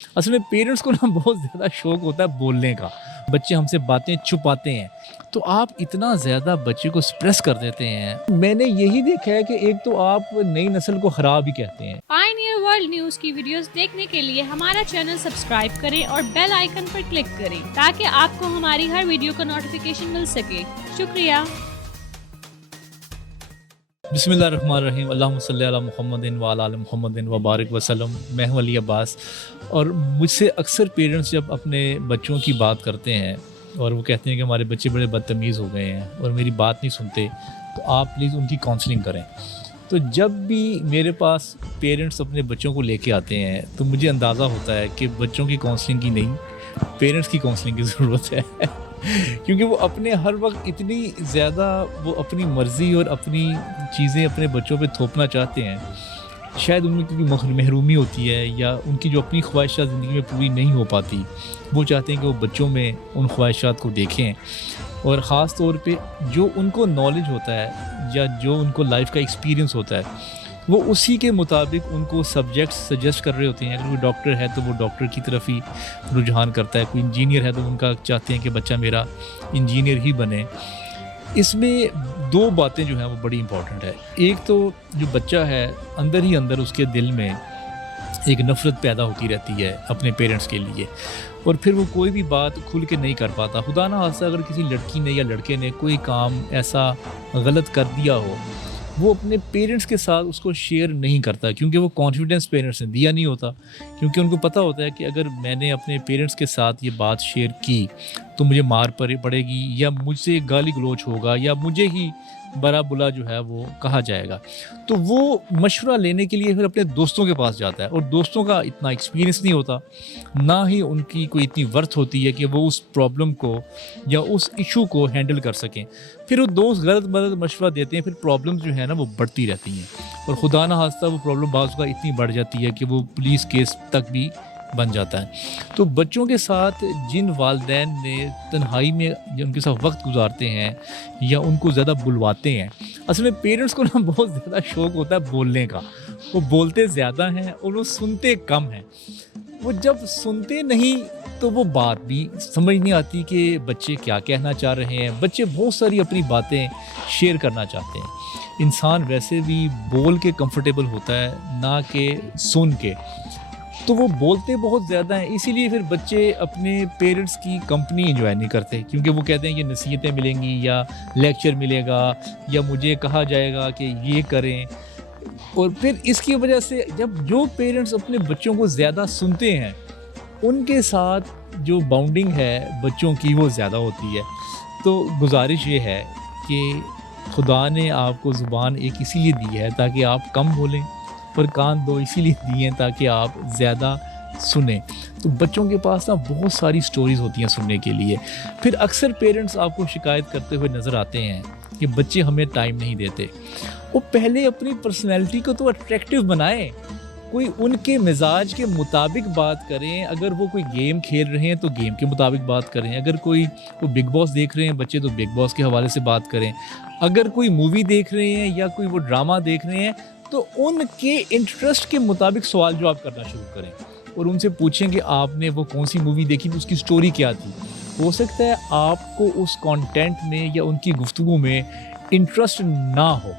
اصل میں پیرنٹس کو نا بہت زیادہ شوق ہوتا ہے بولنے کا. بچے ہم سے باتیں چھپاتے ہیں تو آپ اتنا زیادہ بچے کو سپریس کر دیتے ہیں. میں نے یہی دیکھا ہے کہ ایک تو آپ نئی نسل کو خراب ہی کہتے ہیں. پائنیئر ورلڈ نیوز کی ویڈیوز دیکھنے کے لیے ہمارا چینل سبسکرائب کریں اور بیل آئیکن پر کلک کریں تاکہ آپ کو ہماری ہر ویڈیو کا نوٹیفیکیشن مل سکے. شکریہ. بسم اللہ الرحمن الرحیم. اللہم صلی علی محمد وعلی آل محمد وبارک وسلم. میں ہوں علی عباس اور مجھ سے اکثر پیرنٹس جب اپنے بچوں کی بات کرتے ہیں اور وہ کہتے ہیں کہ ہمارے بچے بڑے بدتمیز ہو گئے ہیں اور میری بات نہیں سنتے تو آپ پلیز ان کی کاؤنسلنگ کریں. تو جب بھی میرے پاس پیرنٹس اپنے بچوں کو لے کے آتے ہیں تو مجھے اندازہ ہوتا ہے کہ بچوں کی کاؤنسلنگ کی نہیں پیرنٹس کی کاؤنسلنگ کی ضرورت ہے. کیونکہ وہ اپنے ہر وقت اتنی زیادہ وہ اپنی مرضی اور اپنی چیزیں اپنے بچوں پہ تھوپنا چاہتے ہیں. شاید ان میں کیونکہ محرومی ہوتی ہے یا ان کی جو اپنی خواہشات زندگی میں پوری نہیں ہو پاتی وہ چاہتے ہیں کہ وہ بچوں میں ان خواہشات کو دیکھیں. اور خاص طور پہ جو ان کو نالج ہوتا ہے یا جو ان کو لائف کا ایکسپیرینس ہوتا ہے وہ اسی کے مطابق ان کو سبجیکٹس سجیسٹ کر رہے ہوتے ہیں. اگر کوئی ڈاکٹر ہے تو وہ ڈاکٹر کی طرف ہی رجحان کرتا ہے. کوئی انجینئر ہے تو ان کا چاہتے ہیں کہ بچہ میرا انجینئر ہی بنے. اس میں دو باتیں جو ہیں وہ بڑی امپورٹنٹ ہے. ایک تو جو بچہ ہے اندر ہی اندر اس کے دل میں ایک نفرت پیدا ہوتی رہتی ہے اپنے پیرنٹس کے لیے اور پھر وہ کوئی بھی بات کھل کے نہیں کر پاتا. خدا نہ خواستہ اگر کسی لڑکی نے یا لڑکے نے کوئی کام ایسا غلط کر دیا ہو وہ اپنے پیرنٹس کے ساتھ اس کو شیئر نہیں کرتا کیونکہ وہ کانفیڈنس پیرنٹس نے دیا نہیں ہوتا. کیونکہ ان کو پتہ ہوتا ہے کہ اگر میں نے اپنے پیرنٹس کے ساتھ یہ بات شیئر کی تو مجھے مار پڑے گی یا مجھ سے گالی گلوچ ہوگا یا مجھے ہی برا بلا جو ہے وہ کہا جائے گا. تو وہ مشورہ لینے کے لیے پھر اپنے دوستوں کے پاس جاتا ہے اور دوستوں کا اتنا ایکسپیرینس نہیں ہوتا نہ ہی ان کی کوئی اتنی ورتھ ہوتی ہے کہ وہ اس پرابلم کو یا اس ایشو کو ہینڈل کر سکیں. پھر وہ دوست غلط مشورہ دیتے ہیں. پھر پرابلمز جو ہے نا وہ بڑھتی رہتی ہیں اور خدا نہ خواستہ وہ پرابلم بعض کا اتنی بڑھ جاتی ہے کہ وہ پولیس کیس تک بھی بن جاتا ہے. تو بچوں کے ساتھ جن والدین نے تنہائی میں ان کے ساتھ وقت گزارتے ہیں یا ان کو زیادہ بلواتے ہیں اصل میں پیرنٹس کو نا بہت زیادہ شوق ہوتا ہے بولنے کا. وہ بولتے زیادہ ہیں اور وہ سنتے کم ہیں. وہ جب سنتے نہیں تو وہ بات بھی سمجھ نہیں آتی کہ بچے کیا کہنا چاہ رہے ہیں. بچے بہت ساری اپنی باتیں شیئر کرنا چاہتے ہیں. انسان ویسے بھی بول کے کمفرٹیبل ہوتا ہے نہ کہ سن کے. تو وہ بولتے بہت زیادہ ہیں اسی لیے پھر بچے اپنے پیرنٹس کی کمپنی انجوائے نہیں کرتے کیونکہ وہ کہتے ہیں کہ نصیحتیں ملیں گی یا لیکچر ملے گا یا مجھے کہا جائے گا کہ یہ کریں. اور پھر اس کی وجہ سے جب جو پیرنٹس اپنے بچوں کو زیادہ سنتے ہیں ان کے ساتھ جو باؤنڈنگ ہے بچوں کی وہ زیادہ ہوتی ہے. تو گزارش یہ ہے کہ خدا نے آپ کو زبان ایک اسی لیے دی ہے تاکہ آپ کم بولیں پر کان دو اسی لیے دیے ہیں تاکہ آپ زیادہ سنیں. تو بچوں کے پاس نا بہت ساری سٹوریز ہوتی ہیں سننے کے لیے. پھر اکثر پیرنٹس آپ کو شکایت کرتے ہوئے نظر آتے ہیں کہ بچے ہمیں ٹائم نہیں دیتے. وہ پہلے اپنی پرسنالٹی کو تو اٹریکٹیو بنائیں. کوئی ان کے مزاج کے مطابق بات کریں. اگر وہ کوئی گیم کھیل رہے ہیں تو گیم کے مطابق بات کریں. اگر کوئی وہ بگ باس دیکھ رہے ہیں بچے تو بگ باس کے حوالے سے بات کریں. اگر کوئی مووی دیکھ رہے ہیں یا کوئی وہ ڈرامہ دیکھ رہے ہیں تو ان کے انٹرسٹ کے مطابق سوال جواب کرنا شروع کریں اور ان سے پوچھیں کہ آپ نے وہ کون سی مووی دیکھی تو اس کی سٹوری کیا تھی. ہو سکتا ہے آپ کو اس کانٹینٹ میں یا ان کی گفتگو میں انٹرسٹ نہ ہو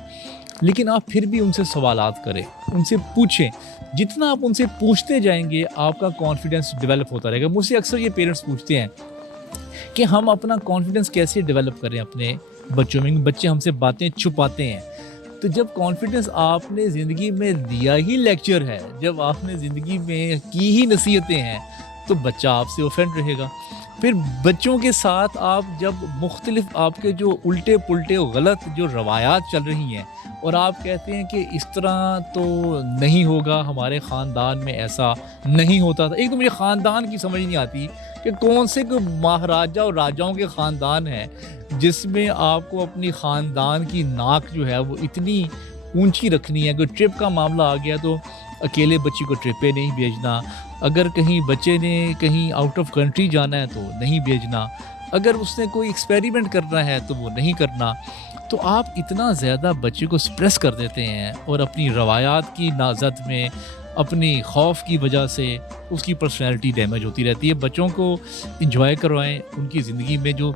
لیکن آپ پھر بھی ان سے سوالات کریں ان سے پوچھیں. جتنا آپ ان سے پوچھتے جائیں گے آپ کا کانفیڈنس ڈیولپ ہوتا رہے گا. مجھ سے اکثر یہ پیرنٹس پوچھتے ہیں کہ ہم اپنا کانفیڈنس کیسے ڈیولپ کریں اپنے بچوں میں. بچے ہم سے باتیں چھپاتے ہیں. تو جب کانفیڈنس آپ نے زندگی میں دیا ہی لیکچر ہے جب آپ نے زندگی میں کی ہی نصیحتیں ہیں تو بچہ آپ سے اوفینڈ رہے گا. پھر بچوں کے ساتھ آپ جب مختلف آپ کے جو الٹے پلٹے غلط جو روایات چل رہی ہیں اور آپ کہتے ہیں کہ اس طرح تو نہیں ہوگا ہمارے خاندان میں ایسا نہیں ہوتا تھا. ایک تو مجھے خاندان کی سمجھ نہیں آتی کہ کون سے کوئی مہاراجا اور راجاؤں کے خاندان ہیں جس میں آپ کو اپنی خاندان کی ناک جو ہے وہ اتنی اونچی رکھنی ہے. کوئی ٹرپ کا معاملہ آ گیا تو اکیلے بچے کو ٹرپ پہ نہیں بھیجنا. اگر کہیں بچے نے کہیں آؤٹ آف کنٹری جانا ہے تو نہیں بھیجنا. اگر اس نے کوئی ایکسپیریمنٹ کرنا ہے تو وہ نہیں کرنا. تو آپ اتنا زیادہ بچے کو سپریس کر دیتے ہیں اور اپنی روایات کی نازت میں اپنی خوف کی وجہ سے اس کی پرسنالٹی ڈیمیج ہوتی رہتی ہے. بچوں کو انجوائے کروائیں, ان کی زندگی میں جو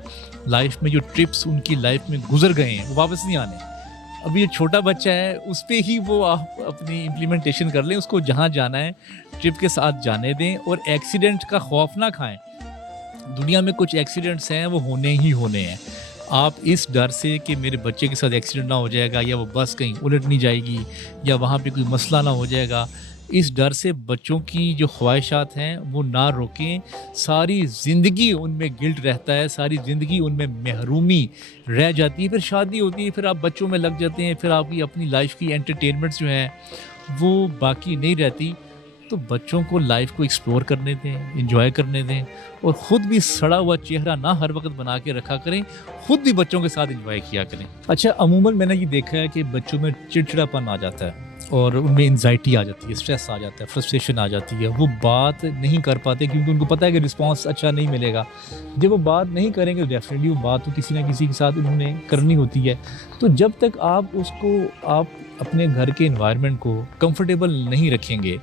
لائف میں جو ٹرپس ان کی لائف میں گزر گئے ہیں وہ واپس نہیں آنے. ابھی یہ چھوٹا بچہ ہے, اس پہ ہی وہ آپ اپنی امپلیمنٹیشن کر لیں, اس کو جہاں جانا ہے ٹرپ کے ساتھ جانے دیں, اور ایکسیڈنٹ کا خوف نہ کھائیں. دنیا میں کچھ ایکسیڈنٹس ہیں وہ ہونے ہی ہونے ہیں. آپ اس ڈر سے کہ میرے بچے کے ساتھ ایکسیڈنٹ نہ ہو جائے گا, یا وہ بس کہیں الٹ نہیں جائے گی, یا وہاں پہ کوئی مسئلہ نہ ہو جائے گا, اس ڈر سے بچوں کی جو خواہشات ہیں وہ نہ روکیں. ساری زندگی ان میں گلٹ رہتا ہے, ساری زندگی ان میں محرومی رہ جاتی ہے. پھر شادی ہوتی ہے, پھر آپ بچوں میں لگ جاتے ہیں, پھر آپ کی اپنی لائف کی انٹرٹینمنٹس جو ہیں وہ باقی نہیں رہتی. تو بچوں کو لائف کو ایکسپلور کرنے دیں, انجوائے کرنے دیں, اور خود بھی سڑا ہوا چہرہ نہ ہر وقت بنا کے رکھا کریں, خود بھی بچوں کے ساتھ انجوائے کیا کریں. اچھا, عموماً میں نے یہ دیکھا ہے کہ بچوں میں چڑچڑاپن آ جاتا ہے, اور ان میں انزائٹی آ جاتی ہے, اسٹریس آ جاتا ہے, فرسٹریشن آ جاتی ہے. وہ بات نہیں کر پاتے کیونکہ ان کو پتہ ہے کہ رسپانس اچھا نہیں ملے گا. جب وہ بات نہیں کریں گے ڈیفینیٹلی وہ بات تو کسی نہ کسی کے ساتھ انہوں نے کرنی ہوتی ہے. تو جب تک آپ اپنے گھر کے انوائرمنٹ کو کمفرٹیبل نہیں رکھیں گے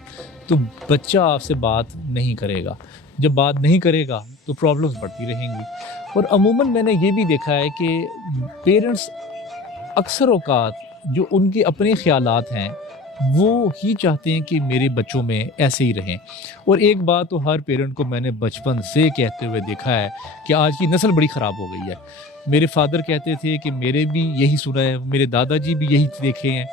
تو بچہ آپ سے بات نہیں کرے گا. جب بات نہیں کرے گا تو پرابلمس بڑھتی رہیں گی. اور عموماً میں نے یہ بھی دیکھا ہے کہ پیرنٹس اکثر اوقات جو ان کے اپنے خیالات ہیں وہ ہی چاہتے ہیں کہ میرے بچوں میں ایسے ہی رہیں. اور ایک بات تو ہر پیرنٹ کو میں نے بچپن سے کہتے ہوئے دیکھا ہے کہ آج کی نسل بڑی خراب ہو گئی ہے. میرے فادر کہتے تھے کہ میرے بھی یہی سنا ہے, میرے دادا جی بھی یہی دیکھے ہیں.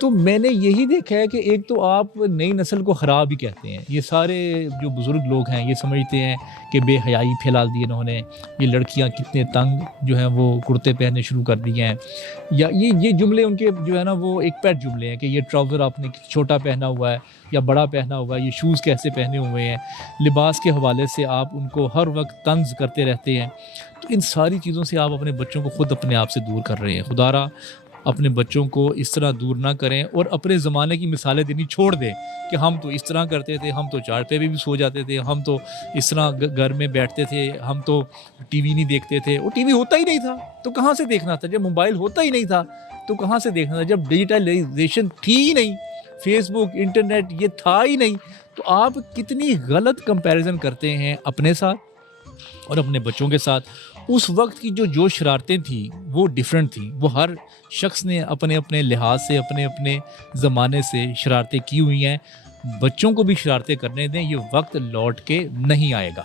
تو میں نے یہی دیکھا ہے کہ ایک تو آپ نئی نسل کو خراب ہی کہتے ہیں. یہ سارے جو بزرگ لوگ ہیں یہ سمجھتے ہیں کہ بے حیائی پھیلا دی انہوں نے, یہ لڑکیاں کتنے تنگ جو ہیں وہ کرتے پہننے شروع کر دیے ہیں, یا یہ جملے ان کے جو ہے نا وہ ایک پیٹ جملے ہیں کہ یہ ٹراؤزر آپ نے چھوٹا پہنا ہوا ہے یا بڑا پہنا ہوا ہے, یہ شوز کیسے پہنے ہوئے ہیں. لباس کے حوالے سے آپ ان کو ہر وقت طنز کرتے رہتے ہیں. تو ان ساری چیزوں سے آپ اپنے بچوں کو خود اپنے آپ سے دور کر رہے ہیں. خدا را اپنے بچوں کو اس طرح دور نہ کریں, اور اپنے زمانے کی مثالیں دینی چھوڑ دیں کہ ہم تو اس طرح کرتے تھے, ہم تو چارپے پہ بھی سو جاتے تھے, ہم تو اس طرح گھر میں بیٹھتے تھے, ہم تو ٹی وی نہیں دیکھتے تھے. وہ ٹی وی ہوتا ہی نہیں تھا تو کہاں سے دیکھنا تھا, جب موبائل ہوتا ہی نہیں تھا تو کہاں سے دیکھنا تھا, جب ڈیجیٹلائزیشن تھی ہی نہیں, فیس بک انٹرنیٹ یہ تھا ہی نہیں. تو آپ کتنی غلط کمپیریزن کرتے ہیں اپنے ساتھ اور اپنے بچوں کے ساتھ. اس وقت کی جو شرارتیں تھیں وہ ڈیفرنٹ تھیں. وہ ہر شخص نے اپنے اپنے لحاظ سے اپنے اپنے زمانے سے شرارتیں کی ہوئی ہیں. بچوں کو بھی شرارتیں کرنے دیں, یہ وقت لوٹ کے نہیں آئے گا.